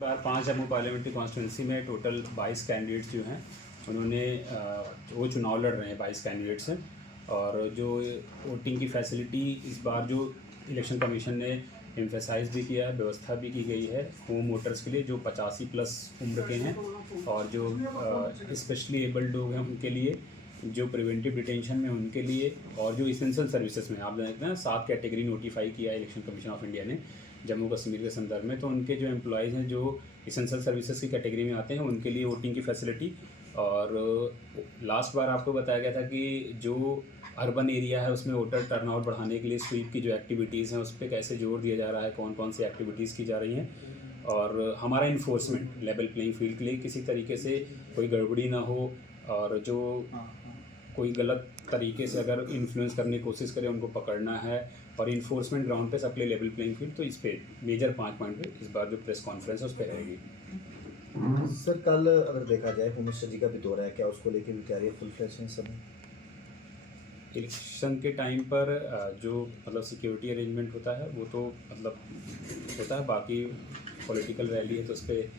बार 5 Jammu parliamentary constituency में total 22 candidates जो हैं उन्होंने वो चुनाव लड़ रहे हैं। 22 कैंडिडेट्स हैं और जो वोटिंग की फैसिलिटी इस बार जो इलेक्शन कमीशन ने एम्फेसाइज भी किया है, व्यवस्था भी की गई है होम वोटर्स के लिए जो 85 प्लस उम्र के हैं और जो स्पेशली एबल्ड लोग हैं उनके लिए, जो प्रिवेंटिव डिटेंशन में उनके लिए और जो इसेंशियल सर्विसेज में आप देखते हैं 7 कैटेगरी नोटिफाई किया है इलेक्शन कमीशन ऑफ इंडिया ने जम्मू कश्मीर के संदर्भ में। तो उनके जो एम्प्लॉयज़ हैं जो इसेंशियल सर्विसेज की कैटेगरी में आते हैं उनके लिए वोटिंग की फैसिलिटी। और लास्ट बार आपको बताया गया था कि जो अर्बन एरिया है उसमें वोटर टर्नआउट बढ़ाने के लिए स्वीप की जो एक्टिविटीज़ हैं उस पर कैसे जोर दिया जा रहा है, कौन कौन सी एक्टिविटीज़ की जा रही हैं और हमारा इन्फोर्समेंट लेवल प्लेइंग फील्ड के लिए किसी तरीके से कोई गड़बड़ी ना हो और जो कोई गलत तरीके से अगर इन्फ्लुएंस करने की कोशिश करे उनको पकड़ना है और इन्फोर्समेंट ग्राउंड पे सबके लिए लेवल प्लेइंग फील्ड। तो इस पे मेजर 5 पॉइंट पे इस बार जो प्रेस कॉन्फ्रेंस है उस पर रहेगी। सर कल अगर देखा जाए होम मिनिस्टर जी का भी दौरा है, क्या उसको लेके भी तैयारी फुल फ्लैश है सब? इलेक्शन के टाइम पर जो मतलब सिक्योरिटी अरेंजमेंट होता है वो तो मतलब होता है, बाकी पॉलिटिकल रैली है तो उस पर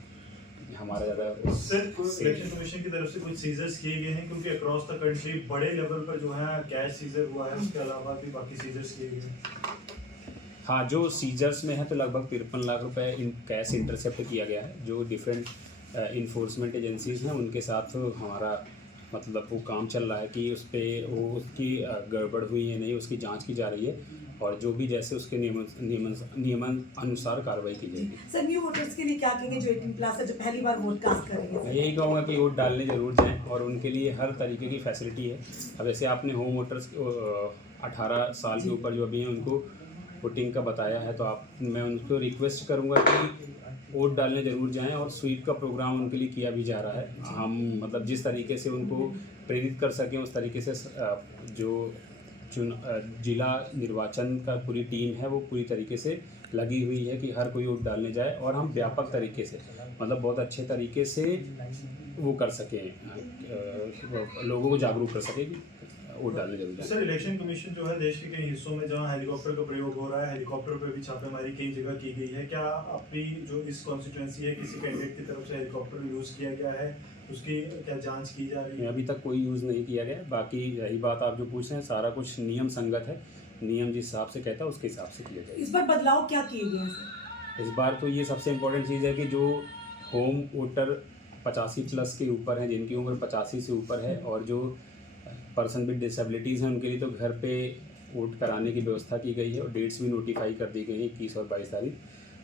हमारा ज़्यादा। सर इलेक्शन कमीशन की तरफ से कुछ सीजर्स किए गए हैं क्योंकि अक्रॉस द कंट्री बड़े लेवल पर जो है कैश सीजर हुआ है, उसके अलावा भी बाकी सीजर्स किए गए हैं। हाँ, जो सीजर्स में है तो लगभग 53 लाख रुपए इन कैश इंटरसेप्ट किया गया है। जो डिफरेंट इन्फोर्समेंट एजेंसीज हैं उनके साथ हमारा मतलब वो काम चल रहा है कि उस पर वो उसकी गड़बड़ हुई है नहीं उसकी जांच की जा रही है और जो भी जैसे उसके नियमन अनुसार कार्रवाई की जाएगी। सर न्यू वोटर्स के लिए क्या कहेंगे जो 18 प्लस है जो पहली बार वोट कास्ट करेंगे? मैं यही कहूँगा कि वोट डालने ज़रूर जाएं और उनके लिए हर तरीके की फैसिलिटी है। अब वैसे आपने होम वोटर्स 18 साल के ऊपर जो अभी हैं उनको वोटिंग का बताया है, तो मैं उनको रिक्वेस्ट करूँगा कि वोट डालने ज़रूर जाएं और स्वीप का प्रोग्राम उनके लिए किया भी जा रहा है। हम मतलब जिस तरीके से उनको प्रेरित कर सकें उस तरीके से जो जिला निर्वाचन का पूरी टीम है वो पूरी तरीके से लगी हुई है कि हर कोई वोट डालने जाए और हम व्यापक तरीके से मतलब बहुत अच्छे तरीके से वो कर सकें, लोगों को जागरूक कर सकें कि वोट डालने जरूर जाए। सर इलेक्शन कमीशन जो है देश के कई हिस्सों में जहां हेलीकॉप्टर का प्रयोग हो रहा है, हेलीकॉप्टर पर भी छापेमारी कई जगह की गई है। क्या आपकी जो इस कॉन्स्टिट्यूंसी है किसी कैंडिडेट की तरफ से हेलीकॉप्टर यूज़ किया गया है, उसकी क्या जांच की जा रही है? अभी तक कोई यूज़ नहीं किया गया। बाकी यही बात आप जो पूछ रहे हैं सारा कुछ नियम संगत है, नियम जिस हिसाब से कहता है उसके हिसाब से किया जाए। इस बार बदलाव क्या किए गए हैं सर? इस बार तो ये सबसे इम्पोर्टेंट चीज़ है कि जो होम वोटर 85 प्लस के ऊपर हैं, जिनकी उम्र 85 से ऊपर है और जो पर्सन विद डिसेबिलिटीज़ हैं उनके लिए तो घर पे वोट कराने की व्यवस्था की गई है और डेट्स भी नोटिफाई कर दी गई हैं 21 और 22 तारीख।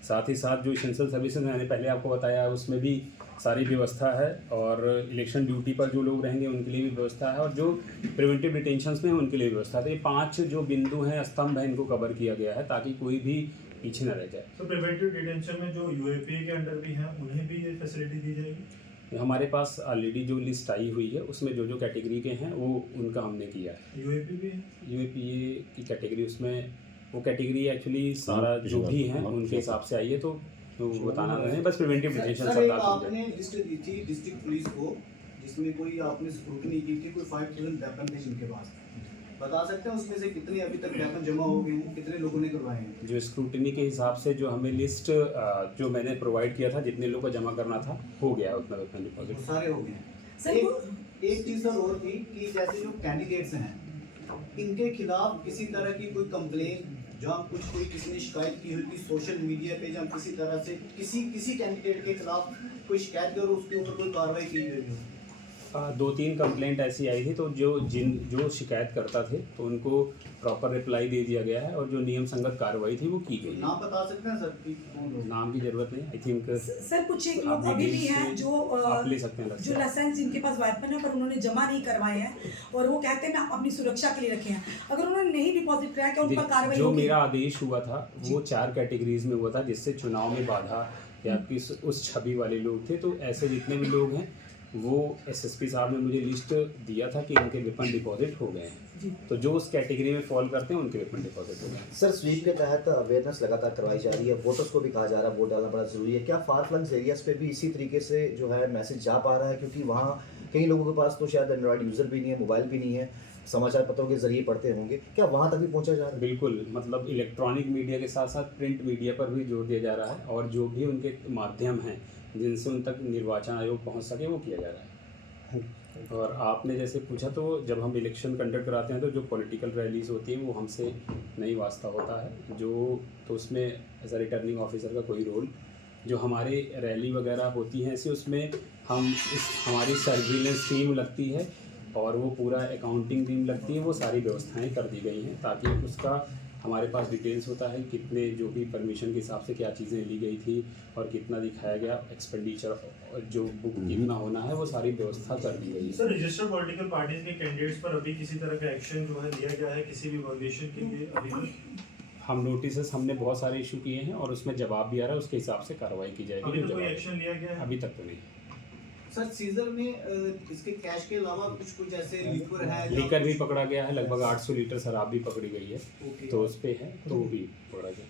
साथ ही साथ जो इसेंशियल सर्विसेज मैंने पहले आपको बताया उसमें भी सारी व्यवस्था है और इलेक्शन ड्यूटी पर जो लोग रहेंगे उनके लिए भी व्यवस्था है और जो प्रिवेंटिव डिटेंशंस में उनके लिए व्यवस्था है। तो ये 5 जो बिंदु हैं, स्तंभ हैं, इनको कवर किया गया है ताकि कोई भी पीछे न रह जाए। तो प्रिवेंटिव डिटेंशन में जो यूएपीए के अंडर भी हैं उन्हें भी ये फैसिलिटी दी जाएगी? हमारे पास ऑलरेडी जो लिस्ट आई हुई है उसमें जो जो कैटेगरी के हैं वो उनका हमने किया है। यूएपी भी है? यूएपीए की कैटेगरी उसमें वो कैटेगरी एक्चुअली सारा जो भी हैं उनके हिसाब से आई है तो बताना नहीं, बस प्रिवेंटिव डिटेंशन सर सरकार आपने लिस्ट दी थी डिस्ट्रिक्ट पुलिस को जिसमें कोई आपने स्क्रूटनी की थी, कोई 5000 वेपन थे जिनके पास, बता सकते हैं उसमें से कितने अभी तक वेपन जमा हो गए हैं, कितने लोगों ने करवाए हैं? जो स्क्रूटनी के हिसाब से जो हमें लिस्ट जो मैंने प्रोवाइड किया था जितने लोगों को जमा करना था हो गया उतना वेपन डिपॉजिट सारे हो गए हैं। एक चीज़ सर और थी कि जैसे जो कैंडिडेट्स हैं इनके खिलाफ किसी तरह की कोई कंप्लेन जहाँ कोई किसी ने शिकायत की हुई कि सोशल मीडिया पे जहाँ किसी तरह से किसी कैंडिडेट के खिलाफ कोई शिकायत करो उसके ऊपर कोई कार्रवाई की गई हो? 2-3 कंप्लेंट ऐसी आई थी तो जो शिकायत करता थे तो उनको प्रॉपर रिप्लाई दे दिया गया है और जो नियम संगत कार्रवाई थी वो की गई। नाम बता सकते हैं सर कि कौन लोग? नाम की जरूरत नहीं, आई थिंक सर कुछ एक लोग अभी भी हैं जो आप ले सकते हैं जो लाइसेंस जिनके पास वेपन है पर उन्होंने जमा नहीं करवाए हैं और वो कहते हैं मैं अपनी सुरक्षा के लिए रखे हैं। अगर उन्होंने नहीं डिपॉजिट कराया क्या उन पर कार्रवाई जो होगी? मेरा आदेश हुआ था वो 4 कैटेगरीज में हुआ था जिससे चुनाव में बाधा या उस छवि वाले लोग थे। तो ऐसे जितने भी लोग हैं वो एसएसपी साहब ने मुझे लिस्ट दिया था कि इनके वेपन डिपॉजिट हो गए हैं, तो जो उस कैटेगरी में फॉल करते हैं उनके वेपन डिपॉजिट हो गए हैं। सर स्वीप के तहत अवेयरनेस लगातार करवाई जा रही है, वोटर्स को भी कहा जा रहा है वोट डालना बड़ा ज़रूरी है। क्या फार फ्लंग्स एरियाज पे भी इसी तरीके से जो है मैसेज जा पा रहा है? क्योंकि वहाँ कई लोगों के पास तो शायद एंड्रॉयड यूज़र भी नहीं है, मोबाइल भी नहीं है समाचार पत्रों के जरिए पढ़ते होंगे, क्या वहाँ तक भी पहुँचा जा रहा है? बिल्कुल, मतलब इलेक्ट्रॉनिक मीडिया के साथ साथ प्रिंट मीडिया पर भी जोर दिया जा रहा है और जो भी उनके माध्यम हैं जिनसे उन तक निर्वाचन आयोग पहुंच सके वो किया जा रहा है। और आपने जैसे पूछा तो जब हम इलेक्शन कंडक्ट कराते हैं तो जो पॉलिटिकल रैलीज होती हैं वो हमसे नहीं वास्ता होता है, जो तो उसमें एज अ रिटर्निंग ऑफिसर का कोई रोल, जो हमारे रैली वगैरह होती हैं ऐसे उसमें हम हमारी सर्विलेंस टीम लगती है और वो पूरा अकाउंटिंग टीम लगती है, वो सारी व्यवस्थाएं कर दी गई हैं ताकि उसका हमारे पास डिटेल्स होता है कितने जो भी परमिशन के हिसाब से क्या चीज़ें ली गई थी और कितना दिखाया गया एक्सपेंडिचर और जो बुक कितना होना है वो सारी व्यवस्था कर दी गई है। सर रजिस्टर्ड पॉलिटिकल पार्टीज के कैंडिडेट्स पर अभी किसी तरह का एक्शन जो है लिया गया है किसी भी वॉल्यूशन के लिए अभी तक? हम नोटिस हमने बहुत सारे इशू किए हैं और उसमें जवाब भी आ रहा है, उसके हिसाब से कार्रवाई की जाएगी। अभी जो तक कोई जवाब एक्शन लिया गया है? अभी तक तो नहीं। सर सीजर में इसके कैश के अलावा कुछ ऐसे लिक्वर है या लीकर भी पकड़ा गया है, लगभग 800 लीटर शराब भी पकड़ी गई है, ओके। तो उस पे है तो वो भी पकड़ा गया।